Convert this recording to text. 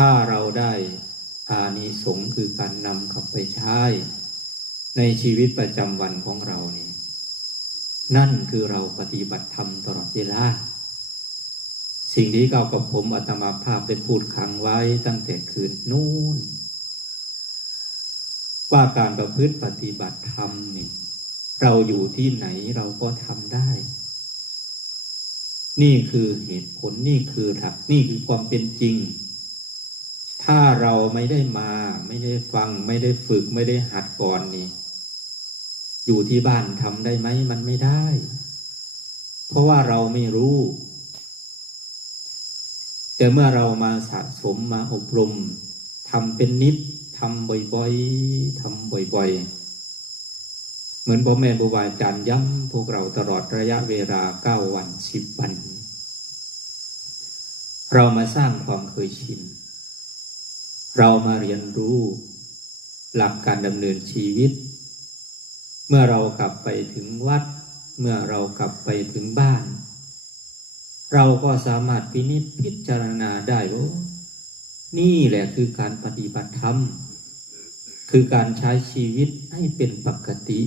ถ้าเราได้อานิสงส์คือการนำขับไปใช้ ในชีวิตประจำวันของเรานี่นั่นคือเราปฏิบัติธรรมตลอดเวลาสิ่งนี้เก่ากับผมอาตมาภาพได้พูดค้างไว้ตั้งแต่คืนนู้นว่าการประพฤติปฏิบัติธรรมนี่เราอยู่ที่ไหนเราก็ทำได้ นี่คือเหตุผลนี่คือหลักนี่คือความเป็นจริง ถ้าเราไม่ได้มา ไม่ได้ฟัง ไม่ได้ฝึกไม่ได้หัดก่อนนี่ อยู่ที่บ้านทำได้ไหมมันไม่ได้ เพราะว่าเราไม่รู้ แต่เมื่อเรามาสะสมมาอบรมทำเป็นนิดทำบ่อยๆทำบ่อยๆ เหมือนพ่อแม่บูบาอาจารย์ย้ำพวกเราตลอดระยะเวลาเก้าวันสิบวัน เรามาสร้างความเคยชิน เรามาเรียนรู้หลักการดำเนินชีวิต เมื่อเรากลับไปถึงวัด เมื่อเรากลับไปถึงบ้าน เราก็สามารถพินิจพิจารณาได้ว่านี่แหละคือการปฏิบัติธรรม คือการใช้ชีวิตให้เป็นปกติ